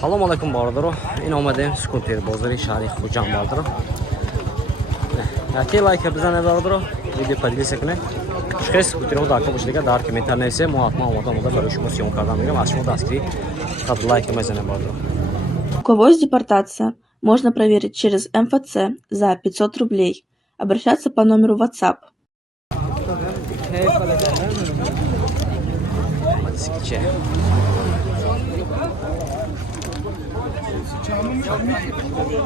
Salam alaikum bardaro. این آمدیم سکوتر بازاری شهری خوجان bardaro. یکی لایک بزنید bardaro. ویدیو پادیس کنید. خیلی سکوتر رو داخل باشید که در کامنت نویسید. ما حتما آماده برای شما سیون کردم میگم. از شما دستگیری خود لایک بزنید bardaro. У кого есть депортация, можно проверить через МФЦ за 500 рублей. Обращаться по номеру WhatsApp.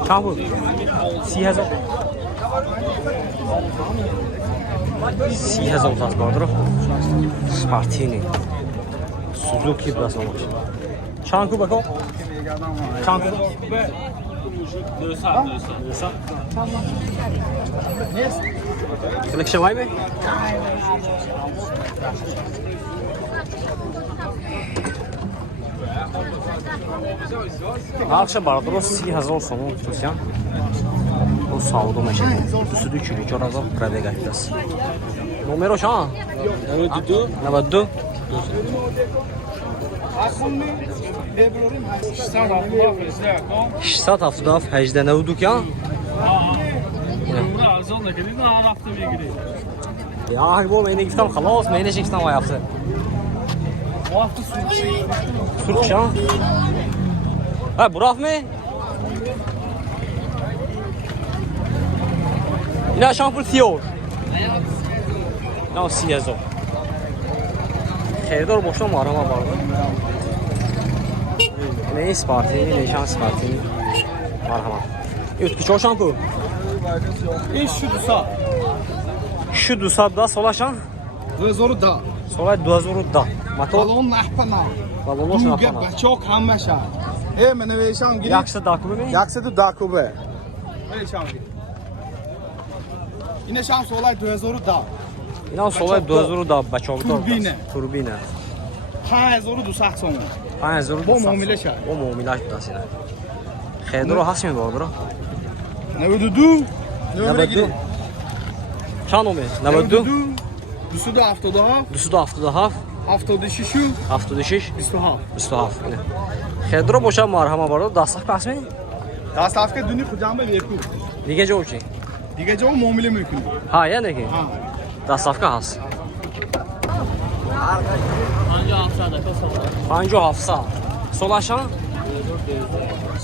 چند بود؟ 30,000 30,000 از bardaro. سپارتینی سوزوکی بس نماش. چند کو بکن؟ چند کو؟ 200 کلکشن وای می؟ Akşa bardaro 30,000 so'm tutgan. Bu savdo mashina. Ustida kilo cho'razov pradegaytas. Numero cha? 92 92 670 92 ya. Ya bu meni giftam خلاص meni çeksen ayaksı. Suruk ya. Ha Burak mı? Yine şampul tiyor. Ne siyazo. Xeydar boşdan arama vardı. Ne ispartini, ne şans ispartini. Marhaba. Ütki çok şampu. Şu dusa da solaşan. 2000 da. Solay 2000 da. Motor. Balon nahpana. Balonlar Buga nahpana. çok hammaşa. Men nivisham giri. Yaxshi dokument mi? Yaxshi tu dakube. Nivisham giri. Ine sham solay 2000 da. İnan solay 2000 da bachogdor. Turbine. Turbine. 5200 so'm. 5000 Bu muomila shart. Bu muomila dasina. Xeydar has mi bordaro? 92. Numara giri. Çan omi? 92. 277. 277 76. 76 27. 27. Xeydar boşa marhama bordaro. Dastaq pasmi? Dastafka duni xujamba verku. Diga jo'chi. Diga jo muomila mumkin. Ha, yani ki. Ha. Dastaqqa has. Panjo hafsa. Solaşan?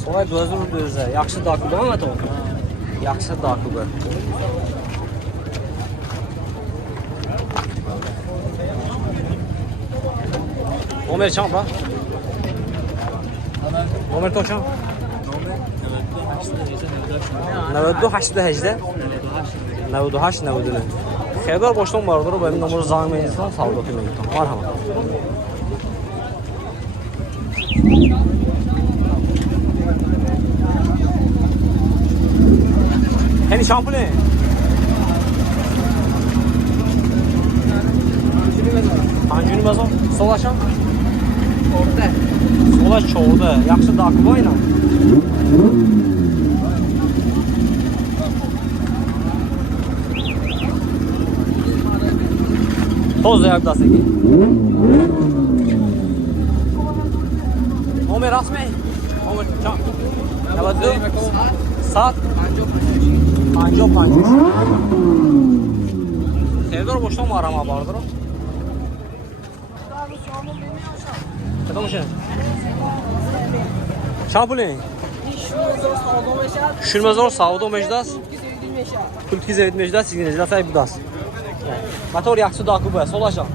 Solay 2000. Yaxshi dokument mi to? Yaxshi dokument. Nomer çan ba? Nomer to çan? 92 88 98 99. Xeydar boşdan bardaro benim nomeru zang menizdan savdo qilmaydi. Marhaba. Hani şampu ne? Hancuni bazon? Solaşan? Orada. Solaş çoğuda. Yaxşı dakı oyna. Toz da yakdası ki. Nomer asmi? Nomer çam. Ne var diyor? Saat? Panjo. Xeydar boşdan mı arama bardaro? Kadar mı şey? Şampuli? Şurmazor savdo mecdas. Kultki zevit mecdas signalizda say budas. Motor yaxshi dokuba, solaşan.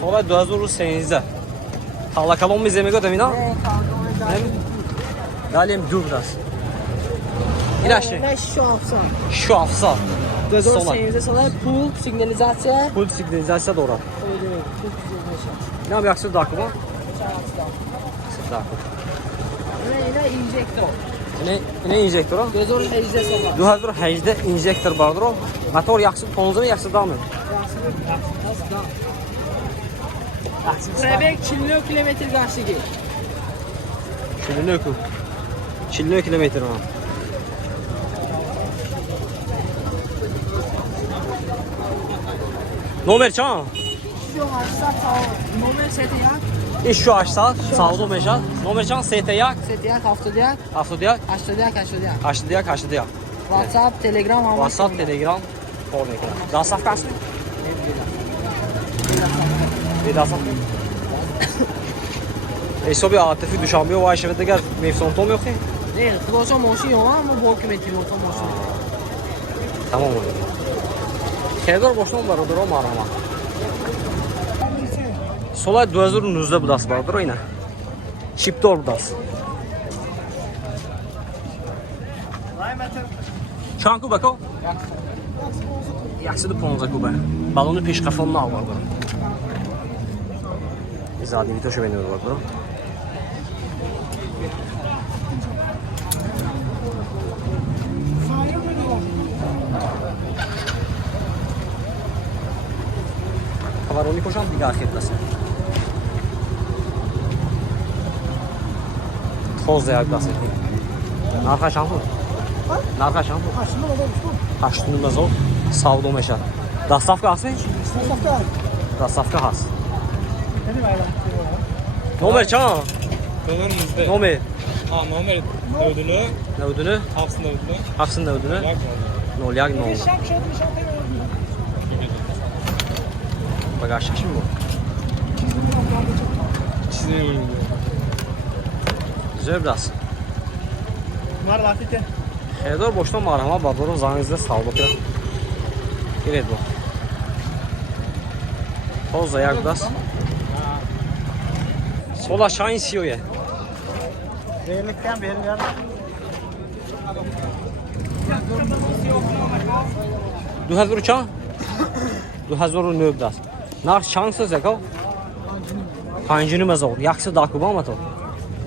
Solay 2008. Hala kalon mi zemega damina? Dalim dubdas. İlaçlı. Şu hafsa. 2008 solay pul signalizatsiya. Pul signalizatsiya doğru. Ne yapı yaxshi dokuba? Dokuba. Yine injektor. Ne injektor? 2008 injektor bardaro. Motor yaxshi tonzimi, yaxshi dami? Prebek 40 kilometr qarshigi. 40 kilometr. Nomer çan? Nomer seti ya. iş şu açsa, sağda meşal. Nomer çan ST-yak, Setiyak, haftadak, haftadak, haştadak, haştadak. haştadak, haştadak. WhatsApp, Telegram, hamma. WhatsApp, Telegram, form ekran. Dastavkası? Dastavka. Esobi Atifi Duşanbe o Ayşe Vedegar mevsontom yok ki. Değil, Kıloşan moşu yok ama bu hükümeti yoksa moşu. Tamam öyle. Kedar boşluğum var odur o marama. Solay 2019'da bu das vardır o yine. Şiptor bu das. Çan kuba ko? Yaxşıdır 15 kuba. Balonu peş qafamdan al var bura. İzadi vitoşu beni var bura. Kavaroni koşan bir gayet etmesin. Toz da yaklasın. Narxa şampu. Narxa şampu. Haştını mezol. Savdo meşa. Dastavka has mı? Dastavka has. Nomer çan. Dolarımızda. Nomer. Ha, nomer ödülü, Ne ödünü? hapsın ödülü. Hapsın ne ödünü? Yak Nol yak nol. Bagaj şaşı mı bu? çiziyorum. Güzel biraz. Bunlar lafite. Xedar boşdan marhama babların zanınızda sağlık ya. Gired bu. Toz da yak biraz. Sol aşağı insiyor ya. Değerlikten verin ya. Du hazır uçan? Du hazır nöbdas. Nar şanssız ya kal. Pancını mezor. Yaksı dakuba motor.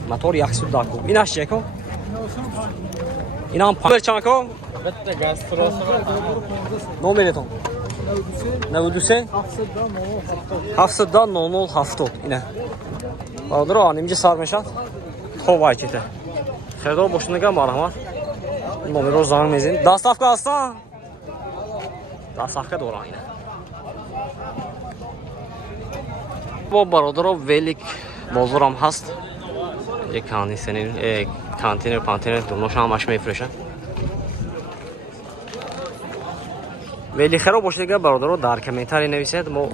Motor yaksı dakuba. İn aşağı kal. İnan pancı çanko. Bitti gastrosu var. Nomer eton. Ne ödüse? Haftadan 00 hafta. İne. Badır o animci sarmışat. Tovay kete. Xedar boşuna gel marhama. Nomer o zaman mezin. Dastavka aslan. Dastavka doğru aynı. Bu barodaro velik bozuram hast. یک کانتینر کانتینر دونوش هم باش میفروشن. ولی خراب باشه دیگه برادر رو در کامنتاری نویسید ما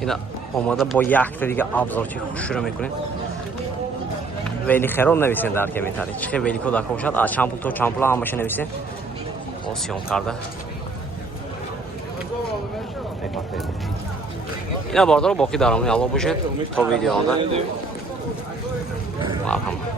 اینا آماده با یک تا دیگه ابزار چی خوش رو میکنیم. ولی خراب نویسید در کامنتاری چه ولی کد اکو شد از چامپل تو چامپل هم باشه نویسید. آسیون کرده. اینا برادر رو باقی درامون الله باشه تا ویدیو آنده. مرحبا.